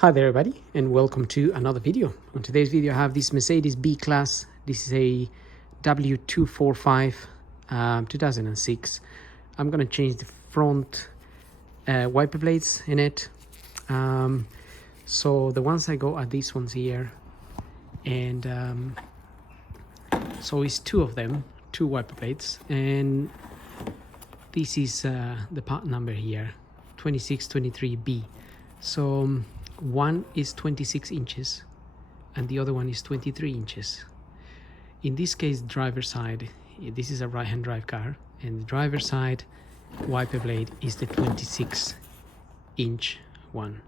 Hi there everybody, and welcome to another video. On today's video I have this Mercedes B-Class. This is a w245 2006. I'm gonna change the front wiper blades in it. So the ones I got are these ones here, and so it's two of them, two wiper blades, and this is the part number here, 2623B. So one is 26 inches and the other one is 23 inches. In this case, driver side, this is a right-hand drive car, and the driver side wiper blade is the 26 inch one.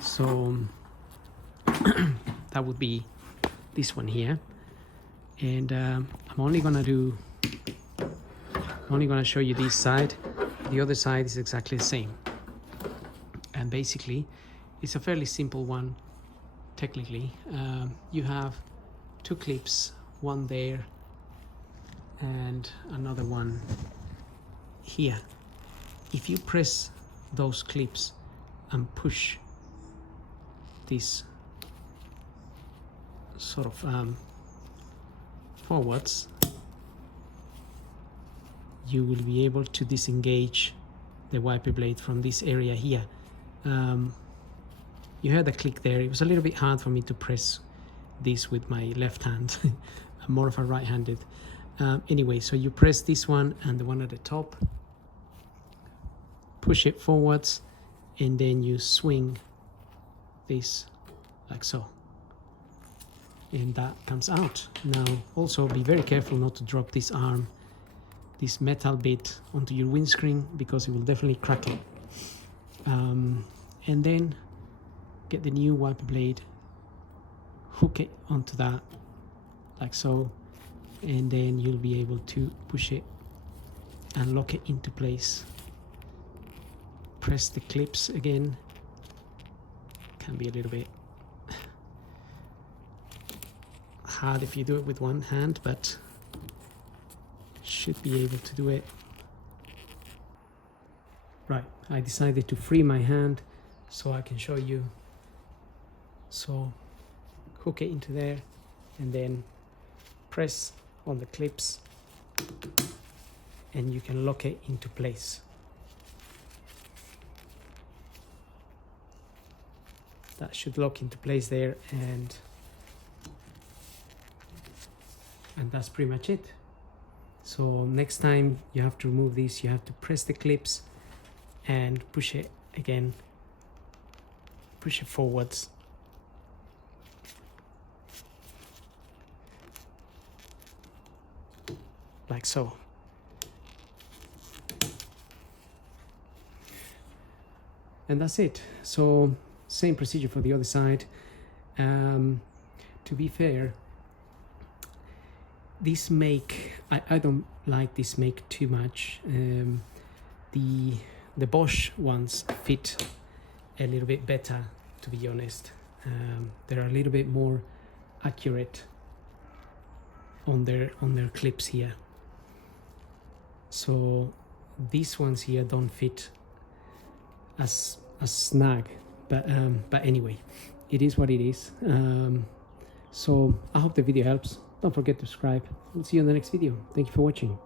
So that would be this one here, and I'm only gonna show you this side. The other side is exactly the same, and basically it's a fairly simple one technically. You have two clips, one there and another one here. If you press those clips and push this sort of forwards, you will be able to disengage the wiper blade from this area here. You heard the click there. It was a little bit hard for me to press this with my left hand. I'm more of a right-handed. Anyway, so you press this one and the one at the top, push it forwards, and then you swing this like so, and that comes out. Now also be very careful not to drop this arm, this metal bit, onto your windscreen, because it will definitely crack it. And then get the new wiper blade, hook it onto that like so, and then you'll be able to push it and lock it into place. Press the clips again. Can be a little bit hard if you do it with one hand, but should be able to do it. Right, I decided to free my hand so I can show you. So hook it into there and then press on the clips and you can lock it into place. That should lock into place there, and that's pretty much it. So next time you have to remove this, you have to press the clips and push it again, push it forwards, like so. And that's it. So same procedure for the other side. To be fair, this make, I don't like this make too much. The Bosch ones fit a little bit better, to be honest. They're a little bit more accurate on their clips here. So these ones here don't fit as snug, but anyway, it is what it is. So I hope the video helps. Don't forget to subscribe. We'll see you in the next video. Thank you for watching.